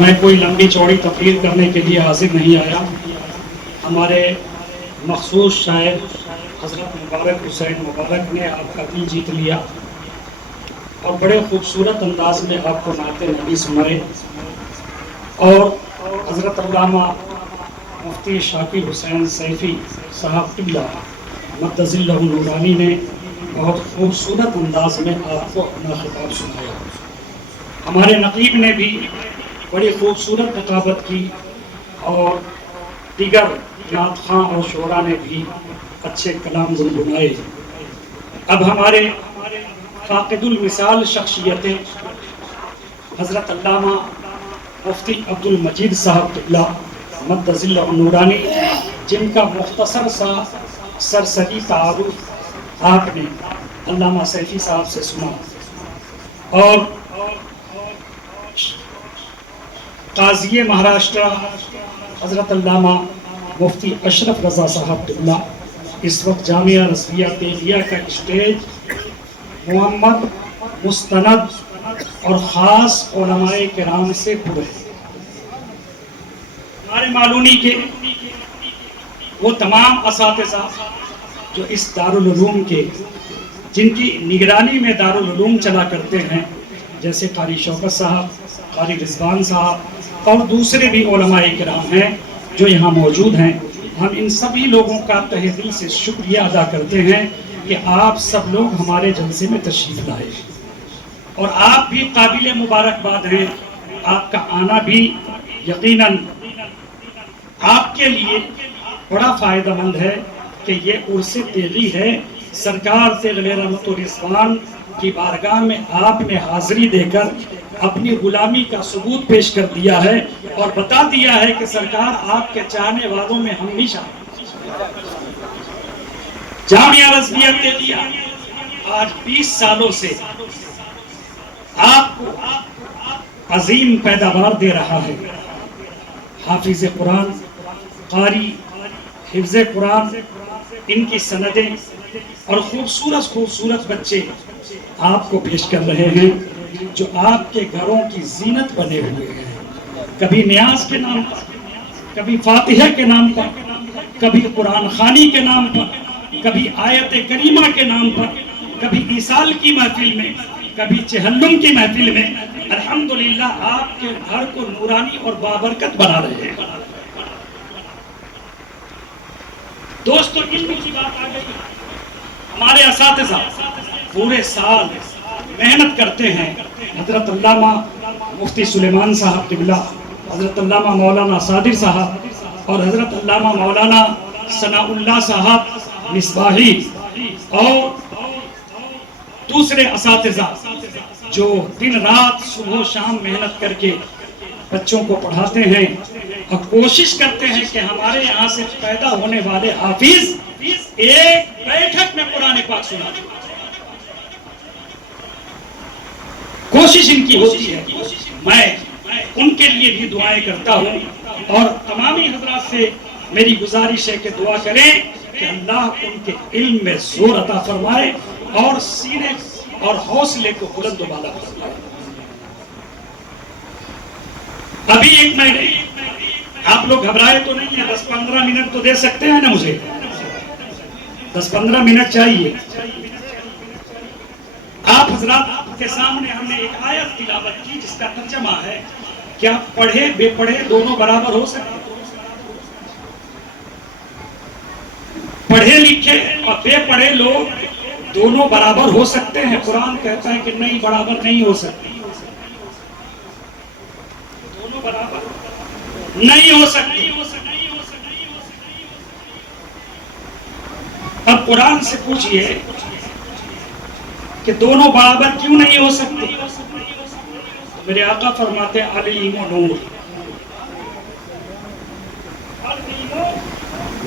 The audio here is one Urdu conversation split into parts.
میں کوئی لمبی چوڑی تقریر کرنے کے لیے حاضر نہیں آیا. ہمارے مخصوص شاعر حضرت مبارک حسین مبارک نے آپ کا دل جیت لیا اور بڑے خوبصورت انداز میں آپ کو نعت نبی سنائے. اور حضرت علامہ مفتی شاکر حسین سیفی صاحب قبلہ مقدس اللہ نورانی نے بہت خوبصورت انداز میں آپ کو اپنا خطاب سنایا. ہمارے نقیب نے بھی بڑی خوبصورت خطابت کی اور دیگر نعت خواں اور شعراء نے بھی اچھے کلام گنگنائے. اب ہمارے فاقد المثال شخصیتیں حضرت علامہ مفتی عبد المجید صاحب قبلہ مقدس اللہ نورانی، جن کا مختصر سا سرسری تعارف آپ نے علامہ سیفی صاحب سے سنا، اور قاضی مہاراشٹرا حضرت علامہ مفتی اشرف رضا صاحب قبلہ اس وقت جامعہ رضویہ تیلیہ کا اسٹیج محمد مستند اور خاص علماء کرام سے پر ہے. ہمارے معلومی کے وہ تمام اساتذہ جو اس دارالعلوم کے جن کی نگرانی میں دارالعلوم چلا کرتے ہیں، جیسے قاری شوکت صاحب، قاری رضوان صاحب اور دوسرے بھی علماء کرام ہیں جو یہاں موجود ہیں، ہم ان سبھی لوگوں کا تہہ دل سے شکریہ ادا کرتے ہیں کہ آپ سب لوگ ہمارے جلسے میں تشریف لائے. اور آپ بھی قابل مبارکباد ہیں. آپ کا آنا بھی یقیناً آپ کے لیے بڑا فائدہ مند ہے کہ یہ عرص تیغی ہے. سرکار تغل رحمت و رضوان کی بارگاہ میں آپ نے حاضری دے کر اپنی غلامی کا ثبوت پیش کر دیا ہے اور بتا دیا ہے کہ سرکار آپ کے چاہنے والوں میں ہمیشہ. جامعہ رضویہ تیلیہ آج 20 سالوں سے آپ کو عظیم پیداوار دے رہا ہے. حافظ قرآن، قاری، حفظ قرآن، ان کی سندیں اور خوبصورت بچے آپ کو پیش کر رہے ہیں جو آپ کے گھروں کی زینت بنے ہوئے ہیں. کبھی نیاز کے نام پر، کبھی فاتحہ کے نام پر، کبھی قرآن خوانی کے نام پر، کبھی آیت کریمہ کے نام پر، کبھی ایصال کی محفل میں، کبھی چہلم کی محفل میں. الحمدللہ آپ کے گھر کو نورانی اور بابرکت بنا رہے ہیں. دوستو، علم کی بات آ گئی. ہمارے اساتذہ پورے سال محنت کرتے ہیں. حضرت علامہ مفتی سلیمان صاحب قبلہ، حضرت علامہ مولانا صادر صاحب اور حضرت علامہ مولانا ثناء اللہ صاحب مصباحی اور دوسرے اساتذہ جو دن رات صبح و شام محنت کر کے بچوں کو پڑھاتے ہیں اور کوشش کرتے ہیں کہ ہمارے یہاں سے پیدا ہونے والے حافظ ایک بیٹھک میں قرآن پاک سنا دیں. کوشش ان کی ہوتی ہے. میں ان کے لیے بھی دعائیں کرتا ہوں اور تمامی حضرات سے میری گزارش ہے کہ دعا کریں کہ اللہ ان کے علم میں زور عطا فرمائے اور سینے اور حوصلے کو بلند و بالا فرمائے. ابھی ایک مہینے آپ لوگ گھبرائے تو نہیں ہیں؟ 10-15 منٹ تو دے سکتے ہیں نا مجھے؟ 10-15 منٹ چاہیے. آپ حضرات کے سامنے ہم نے ایک آیت تلاوت کی جس کا ترجمہ ہے کیا پڑھے بے پڑھے دونوں برابر ہو سکتے؟ پڑھے لکھے اور بے پڑھے لوگ دونوں برابر ہو سکتے ہیں؟ قرآن کہتا ہے کہ نہیں، برابر نہیں ہو سکتے. دونوں برابر نہیں ہو سکتے. اب قرآن سے پوچھئے کہ دونوں برابر کیوں نہیں ہو سکتے؟ میرے آقا فرماتے ہیں علیم و نور.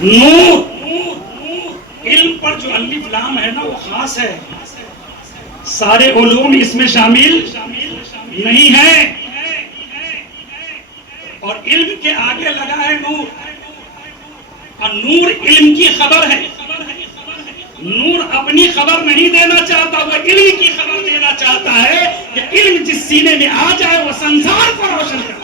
نور، علم پر جو الف لام ہے نا وہ خاص ہے، سارے علوم اس میں شامل نہیں ہے. اور علم کے آگے لگا ہے نور، اور نور علم کی خبر ہے. نور اپنی خبر نہیں دینا چاہتا، وہ علم کی خبر دینا چاہتا ہے کہ علم جس سینے میں آ جائے وہ سنسار کو روشن کرے.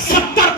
70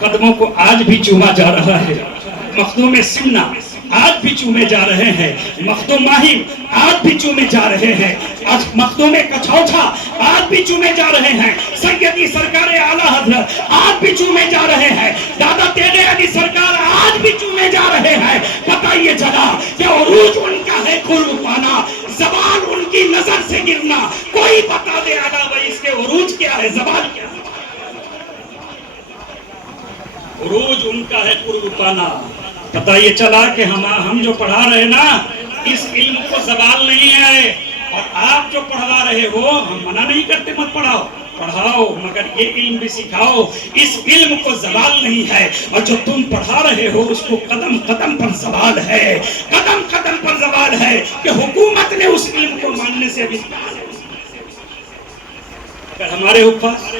قدموں کو آج بھی چوما جا رہا ہے، مخدوم سمنا آج بھی چومے جا رہے ہیں، مخدوم ماہم آج بھی چومے جا رہے ہیں، مخدوم کچھوچھا آج بھی چومے جا رہے ہیں، سیدی سرکار اعلیٰ حضرت آج بھی چومے جا رہے ہیں، دادا تیرے علی سرکار آج بھی چومے جا رہے ہیں۔ پتہ یہ چلا کہ عروج ان کا ہے قرب پانا، زوال ان کی نظر سے گرنا۔ کوئی بتا دے اعلیٰ بھائی اس کے عروج کیا ہے، زوال کیا ہے؟ عروج ان کا ہے قرب پانا۔ پتہ یہ چلا کہ ہم جو پڑھا رہے نا اس علم کو زوال نہیں ہے، اور آپ جو پڑھوا رہے ہو ہم منع نہیں کرتے مت پڑھاؤ، پڑھاؤ مگر یہ علم بھی سکھاؤ، اس علم کو زوال نہیں ہے، اور جو تم پڑھا رہے ہو اس کو قدم قدم پر زوال ہے، قدم قدم پر زوال ہے کہ حکومت نے اس علم کو ماننے سے بھی اگر ہمارے حفاظ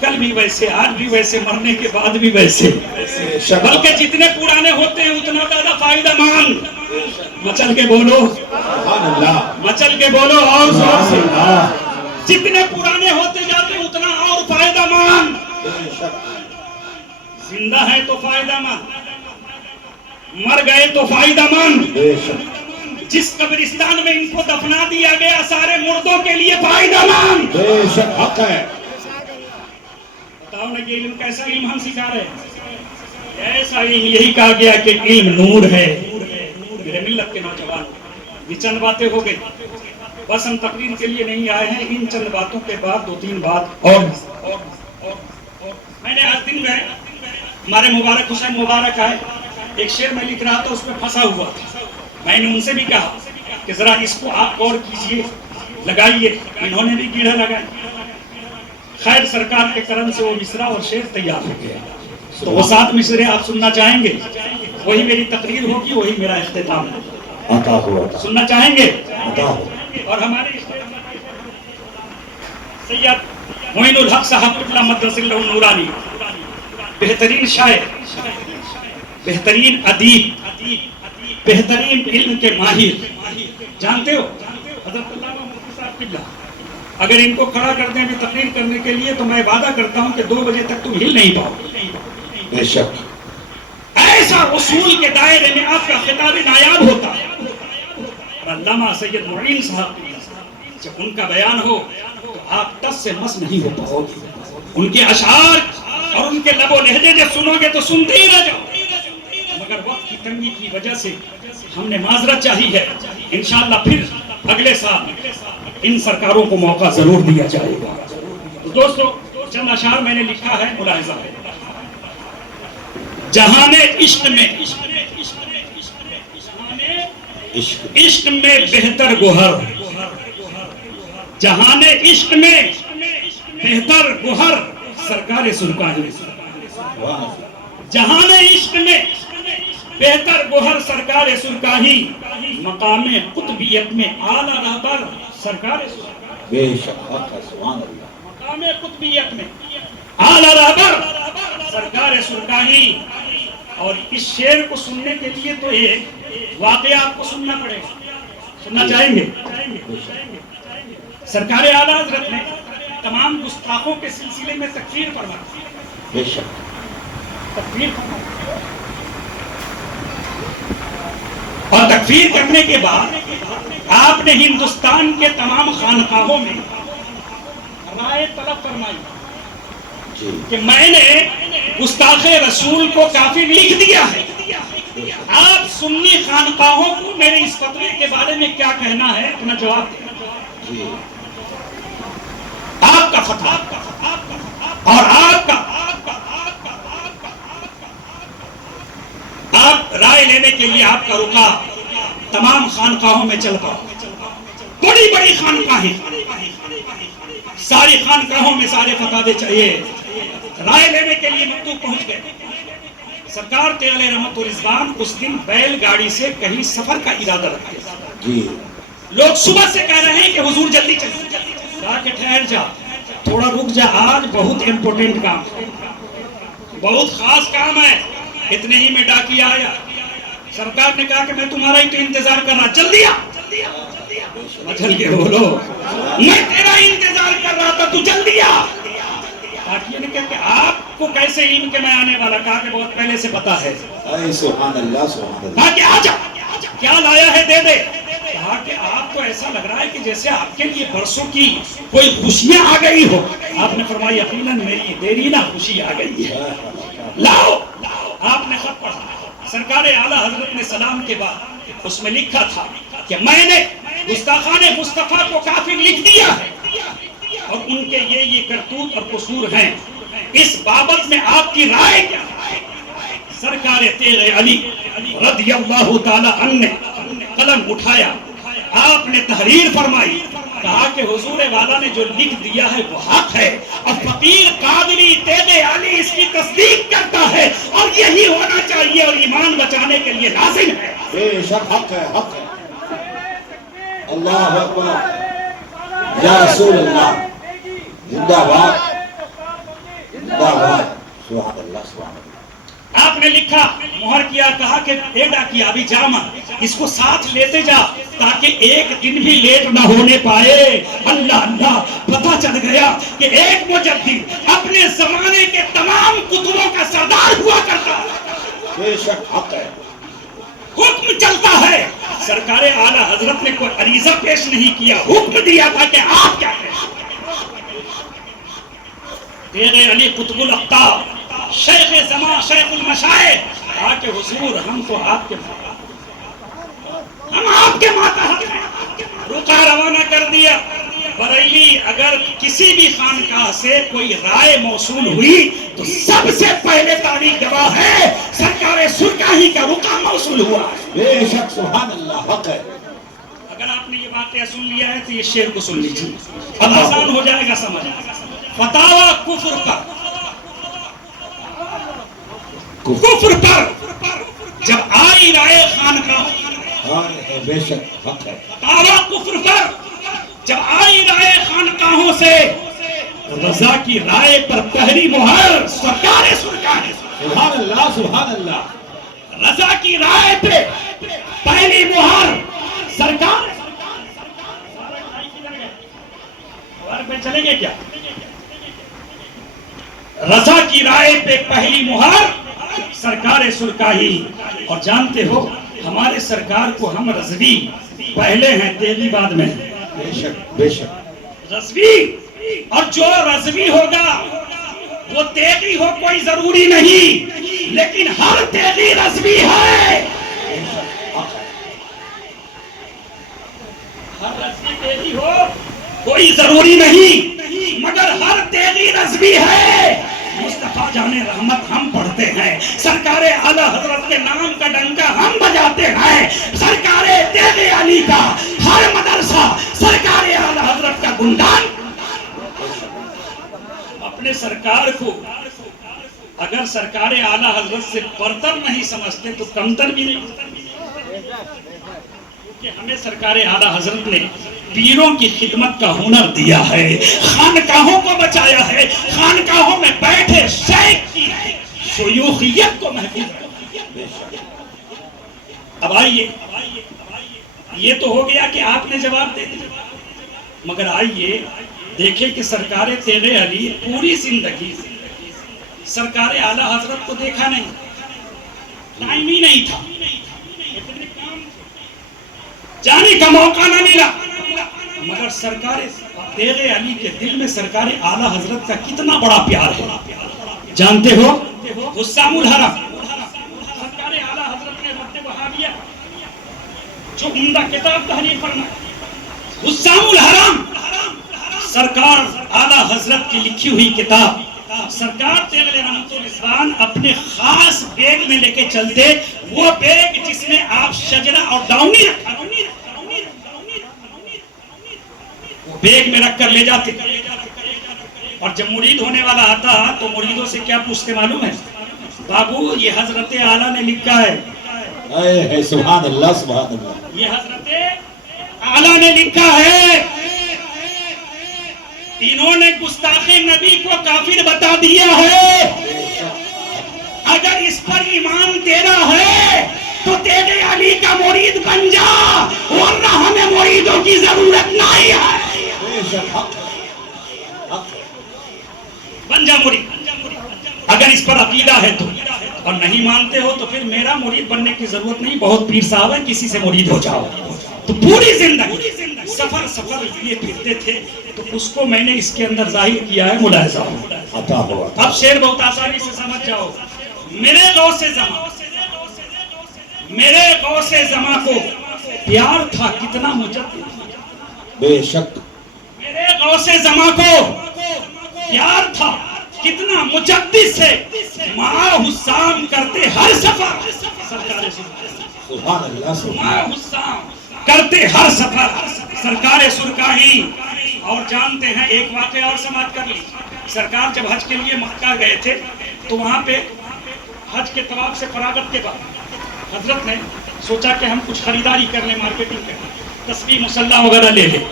کل بھی ویسے، آج بھی ویسے، مرنے کے بعد بھی ویسے، بلکہ جتنے پرانے ہوتے ہیں اتنا زیادہ فائدہ مند۔ مچل کے بولو سبحان اللہ، مچل کے بولو اور زور سے، جتنے پرانے ہوتے جاتے اتنا اور فائدہ مند۔ زندہ ہے تو فائدہ مند، مر گئے تو فائدہ مند۔ جس قبرستان میں ان کو دفنا دیا گیا سارے مردوں کے لیے فائدہ مند۔ بے شک حق ہے۔ بتاؤ نا کہ علم کیسا علم ہم سکھا رہے ہیں؟ ایسا علم، یہی کہا گیا کہ علم نور ہے۔ میرے ملت کے نوجوان، یہ چند باتیں ہو گئی، بس ہم تقریر کے لیے نہیں آئے ہیں، ان چند باتوں کے بعد دو تین بات اور میں نے آج دن میں ہمارے مبارک حسین مبارک آئے، ایک شعر میں لکھ رہا تھا، اس میں پھنسا ہوا تھا، میں نے ان سے بھی کہا کہ ذرا اس کو آپ غور کیجئے، لگائیے، انہوں نے بھی گیڑھا لگائی۔ خیر سرکار کے کرم سے وہ مصرع اور شعر تیار ہو گیا، تو وہ 7 مصرے آپ سننا چاہیں گے؟ وہی میری تقریر ہوگی، وہی میرا اختتام ہوگا۔ عطا ہوا، سننا چاہیں گے؟ عطا ہوا۔ اور ہمارے سید معین الحق صاحب قبلہ مدرس اللہ نورانی، بہترین شاعر، بہترین ادیب، بہترین علم کے ماہر، جانتے ہو حضرت علامہ مفتی صاحب قبلہ، اگر ان کو کھڑا کر دیں ابھی تقریر کرنے کے لیے تو میں وعدہ کرتا ہوں کہ 2 بجے تک تم ہل نہیں پاؤ۔ بے شک ایسا اصول کے دائرے میں آپ کا خطاب نایاب ہوتا ہے، اور علامہ سید معین صاحب جب ان کا بیان ہو تو آپ ٹس سے مس نہیں ہو پاؤ گے، ان کے اشعار اور ان کے لب و لہجے جب سنو گے تو سنتے ہی رہ جاؤ، مگر وقت کی تنگی کی وجہ سے ہم نے معذرت چاہی ہے، انشاءاللہ پھر اگلے سال ان سرکاروں کو موقع ضرور دیا جائے گا۔ تو دوستو چند اشعار میں نے لکھا ہے، ملاحظہ ہے۔ جہان عشق میں، عشق میں بہتر گوہر، جہان عشق میں بہتر گوہر سرکار سرکاری، جہان عشق میں بہتر گوہر سرکار سرکاری، مقام قطبیت میں اعلیٰ رہبر سرکار سرکاری، بے شک حق ہے، سبحان اللہ۔ مقام قطبیت میں اعلیٰ رہبر سرکار سرکاری۔ اور اس شعر کو سننے کے لیے تو ایک واقعہ آپ کو سننا پڑے گا، سننا چاہیں گے؟ سرکار اعلیٰ حضرت نے تمام گستاخوں کے سلسلے میں تکفیر فرمائی، بے شک تکفیر فرمائی، اور تکفیر کرنے کے بعد آپ نے ہندوستان کے تمام خانقاہوں میں رائے طلب فرمائی کہ میں نے گستاخ رسول کو کافر لکھ دیا ہے، آپ سنی خانقاہوں کو میرے اس فتوے کے بارے میں کیا کہنا ہے، اپنا جواب دیں۔ آپ کا فتویٰ اور آپ رائے لینے کے لیے آپ کا رکا تمام خانقاہوں میں چل پاؤ، بڑی بڑی خانقاہیں، ساری خانقاہوں میں سارے فتوے چاہیے، رائے لینے کے لیے مکتوب پہنچ گئے۔ سرکار کے علیہ رحمت و رضوان اس دن بیل گاڑی سے کہیں سفر کا ارادہ رکھتے، لوگ صبح سے کہہ رہے ہیں کہ حضور جلدی چلیں، کہا کہ ٹھہر جا، تھوڑا رک جا، آج بہت امپورٹنٹ کام، بہت خاص کام ہے۔ اتنے ہی میں ڈاکیا آیا، سرکار نے کہا کہ میں تمہارا ہی تو انتظار کر رہا، جلدی آ، مچل کے بولو، میں تیرا انتظار کر رہا تھا، تو جلدی آ۔ ڈاکیے نے کہا کہ آپ آپ کو کیسے علم کے میں آنے والا؟ کہا کہ بہت پہلے سے پتا ہے۔ اے سبحان اللہ سبحان اللہ۔ کہا کہ آ جا، کیا لایا ہے دے دے۔ کہا کہ آپ کو ایسا لگ رہا ہے کہ جیسے آپ کے لیے برسوں کی کوئی خوشیاں آ گئی ہو۔ آپ نے فرمایا یقیناً میری دیری نہ خوشی آ گئی ہے، لاؤ۔ آپ نے خط پڑھا، سرکار اعلیٰ حضرت نے سلام کے بعد اس میں لکھا تھا کہ میں نے گستاخان مصطفیٰ کو کافر لکھ دیا ہے اور ان کے یہ کرتوت اور قصور ہیں، اس بابت میں آپ کی رائے کیا ہے؟ سرکار تیغ علی رضی اللہ تعالی عنہ نے قلم اٹھایا، آپ نے تحریر فرمائی، کہا کہ حضور والا نے جو لکھ دیا ہے وہ حق ہے اور فقیر قادری تیغ علی اس کی تصدیق کرتا ہے اور یہی ہونا چاہیے اور ایمان بچانے کے لیے لازم ہے۔ بے شک حق ہے، حق ہے۔ اللہ اکبر، یا رسول اللہ، زندہ باد، زندہ باد، سبحان اللہ سبحان اللہ۔ آپ نے لکھا، مہر کیا، کہا کہ بیٹا کی ابھی جامع اس کو ساتھ لیتے جا تاکہ ایک دن بھی لیٹ نہ ہونے پائے۔ اللہ اللہ، پتہ چل گیا کہ ایک مجدد اپنے زمانے کے تمام کتبوں کا سردار ہوا کرتا ہے۔ بے شک حق ہے۔ حکم چلتا ہے، سرکار اعلیٰ حضرت نے کوئی عریضہ پیش نہیں کیا، حکم دیا تھا کہ آپ کیا پیش کریں۔ تیغ علی قطب الاقطاب شیخ زمان شیخ المشائخ کہا کہ حضور ہم تو آپ کے ماتحت ہیں۔ رکا روانہ کر دیا بریلی، اگر کسی بھی خانقاہ سے کوئی رائے موصول ہوئی تو سب سے پہلے تاریخ گواہ ہے سرکار سرکاہی کا رکا موصول ہوا ہے۔ بے شک سبحان اللہ حق ہے۔ اگر آپ نے یہ باتیں سن لیا ہے تو یہ شعر کو سن لیجیے، اب آسان ہو جائے گا سمجھ۔ فتاوی کفر کا، کفر پر جب آئی رائے خانقاہ، بے شک حق ہے۔ فتاوی کفر پر جب آئی رائے خانقاہوں سے، رضا کی رائے پر پہلی مہر سرکار سرکار، سبحان اللہ سبحان اللہ۔ رضا کی رائے پہ پہلی مہر سرکار۔ پہ چلیں گے کیا؟ رضا کی رائے پہ پہلی مہر سرکار سرکاہی۔ اور جانتے ہو ہمارے سرکار کو ہم رضوی پہلے ہیں، تیغی بعد میں۔ بے شک بے شک۔ رضوی، اور جو رضوی ہوگا وہ تیغی ہو کوئی ضروری نہیں، لیکن ہر تیغی رضوی ہے۔ ہر رضوی تیغی ہو کوئی ضروری نہیں، مگر ہر تیغی رضوی ہے۔ مصطفیٰ جان رحمت ہم پڑھتے ہیں، سرکار اعلیٰ حضرت کے نام کا ڈنکا ہم بجاتے ہیں، سرکار تیغ علی کا ہر مدرسہ سرکار اعلیٰ حضرت کا گنڈان۔ اپنے سرکار کو اگر سرکار اعلیٰ حضرت سے برتر نہیں سمجھتے تو کمتر بھی نہیں، کہ ہمیں سرکار اعلیٰ حضرت نے پیروں کی خدمت کا ہنر دیا ہے، خانقاہوں کو بچایا ہے، خانقاہوں میں بیٹھے شیخ کی شیوخیت کو محفوظ رکھا۔ اب آئیے، یہ تو ہو گیا کہ آپ نے جواب دے دیا، مگر آئیے دیکھیں کہ سرکار تیغ علی پوری زندگی سرکار اعلیٰ حضرت کو دیکھا نہیں، ٹائم ہی نہیں تھا، جانے کا موقع نہ ملا، مگر سرکار تیغ علی کے دل میں سرکار اعلیٰ حضرت کا کتنا بڑا پیار ہے۔ جانتے ہو حسام الحرم، سرکار اعلیٰ حضرت نے رد وہابیہ جو عمدہ کتاب تحریر فرمائی، حسام الحرم سرکار اعلیٰ حضرت کی لکھی ہوئی کتاب سرکار تیغ رحمت الرضوان اپنے خاص بیگ میں لے کے چلتے، وہ بیگ جس میں آپ شجرہ اور ڈاؤنی رکھا، وہ بیگ میں رکھ کر لے جاتے، اور جب مرید ہونے والا آتا تو مریدوں سے کیا پوچھتے معلوم ہے؟ بابو یہ حضرت اعلیٰ نے لکھا ہے، سبحان اللہ سبحان اللہ، یہ حضرت اعلیٰ نے لکھا ہے، انہوں نے گستاخ نبی کو کافر بتا دیا ہے، اگر اس پر ایمان تیرا ہے تو تیغ علی کا مرید بن جا، ورنہ ہمیں مریدوں کی ضرورت نہیں ہے۔ بن جا مرید، اگر اس پر عقیدہ ہے تو، اور نہیں مانتے ہو تو پھر میرا مرید بننے کی ضرورت نہیں، بہت پیر صاحب ہے، کسی سے مرید ہو جاؤ۔ تو پوری زندگی سفر لیے پھرتے تھے، تو اس کو میں نے اس کے اندر ظاہر کیا ہے، ملاحظہ ہو۔ عطا ہوا۔ اب شعر بہت آسانی سے سمجھ جاؤ۔ میرے غوث زماں کو پیار تھا کتنا مجدد، بے شک میرے غوث زماں کو پیار تھا کتنا مجدد سے، ماں حسام کرتے ہر سفر، سرکار سبحان اللہ سبحان حسام کرتے ہر سفر سرکار سرکاہی۔ اور جانتے ہیں ایک واقعہ اور سماعت کر لی، سرکار جب حج کے لیے مکہ گئے تھے تو وہاں پہ حج کے طواف سے فراغت کے بعد حضرت نے سوچا کہ ہم کچھ خریداری کر لیں، مارکیٹنگ کریں، تسبیح مصلی وغیرہ لے لیں۔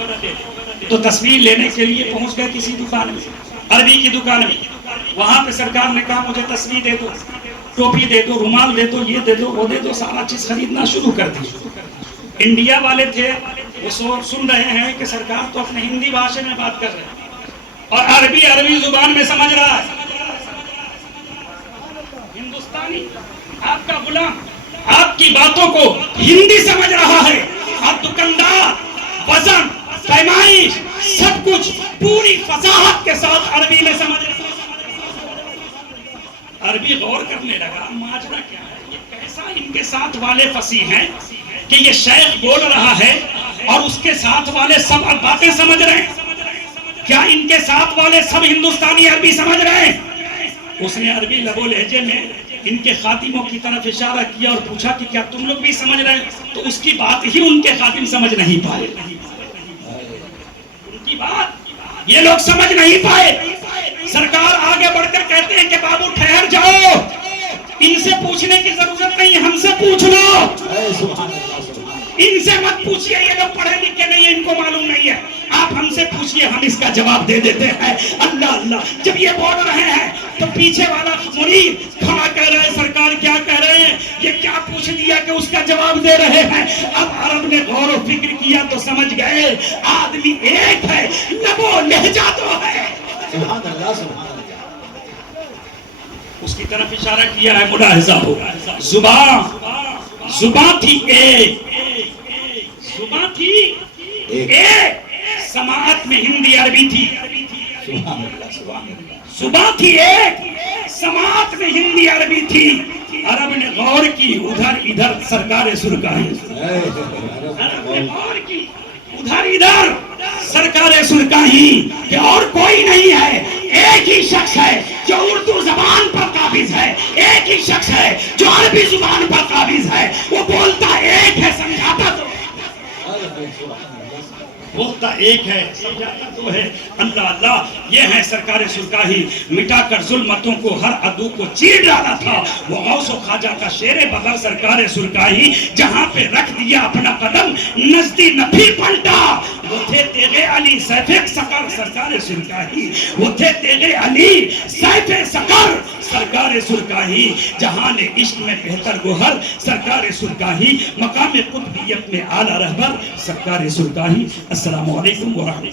تو تصویر لینے کے لیے پہنچ گئے کسی دکان میں، عربی کی دکان میں۔ وہاں پہ سرکار نے کہا مجھے تصویر دے دو، ٹوپی دے دو، رومال دے دو، یہ دے دو، وہ دے دو، سارا چیز خریدنا شروع کر دی۔ انڈیا والے تھے، وہ سن رہے ہیں کہ سرکار تو اپنے ہندی بھاشے میں بات کر رہے ہیں اور عربی زبان میں سمجھ رہا ہے۔ ہندوستانی آپ کا غلام آپ کی باتوں کو ہندی سمجھ رہا ہے، اور دکاندار وزن پیمائش سب کچھ پوری فصاحت کے ساتھ عربی میں سمجھ رہا ہے۔ عربی غور کرنے لگا، ماجرا کیا ہے، یہ کیسا ان کے ساتھ والے فصیح ہیں کہ یہ شیخ بول رہا ہے اور اس کے ساتھ والے سب باتیں سمجھ رہے ہیں، کیا ان کے ساتھ والے سب ہندوستانی عربی سمجھ رہے ہیں؟ اس نے عربی لب و لہجے میں ان کے خادموں کی طرف اشارہ کیا اور پوچھا کہ کیا تم لوگ بھی سمجھ رہے ہیں؟ تو اس کی بات ہی ان کے خادم سمجھ نہیں پائے، ان کی بات یہ لوگ سمجھ نہیں پائے۔ سرکار آگے بڑھ کر کہتے ہیں کہ بابو ٹھہر جاؤ، ان سے پوچھنے کی ضرورت نہیں، ہم سے پوچھ لو، ان سے مت پوچھئے، یہ لوگ پڑھے لکھے نہیں ہیں، ان کو معلوم نہیں ہے، آپ ہم سے پوچھئے، ہم اس کا جواب دے دیتے ہیں۔ اللہ اللہ، جب یہ بول رہے ہیں تو پیچھے والا مرید کھڑا کہہ رہے ہیں سرکار کیا کہہ رہے ہیں، یہ کیا پوچھ دیا کہ اس کا جواب دے رہے ہیں۔ اب عرب نے غور و فکر کیا تو سمجھ گئے آدمی ایک ہے، لب و لہجہ تو ہے۔ سبحان اللہ سبحان اللہ۔ اس کی طرف اشارہ کیا ہے، ملاحظہ ہو، زبان تھی ایک، زبان تھی ایک، سماعت میں ہندی عربی تھی، سبحان اللہ سبحان اللہ۔ زبان تھی ایک، سماعت میں ہندی عربی تھی۔ عرب نے غور کی، ادھر ادھر سرکار سرکاہی، عرب نے غور کی، ادھر ادھر سرکار سرکاہی، کہ اور کوئی نہیں ہے، ایک ہی شخص ہے جو اردو زبان پر قابض ہے، ایک ہی شخص ہے جو عربی زبان پر قابض ہے، وہ بولتا ایک ہے، سمجھاتا تو بولتا ایک ہے، سمجھاتا تو ہے۔ اللہ اللہ، یہ ہے سرکار سرکاہی، مٹا کر ظلمتوں کو ہر عدو کو چیر ڈالا تھا۔ وہ غوث و خواجہ کا شیر بدر سرکار سرکاہی، جہاں پہ رکھ دیا اپنا قدم نزدی نہ پھر پلٹا۔ وہ تھے تیغ علی سیف سقر سرکار سرکاہی، وہ تھے تیغ علی سیف سقر سرکار سرکاہی، جہان عشق میں بہتر گوہر سرکار سرکاہی، مقام قطبیت میں اعلیٰ رہبر سرکار سرکاہی۔ السلام علیکم ورحمۃ اللہ۔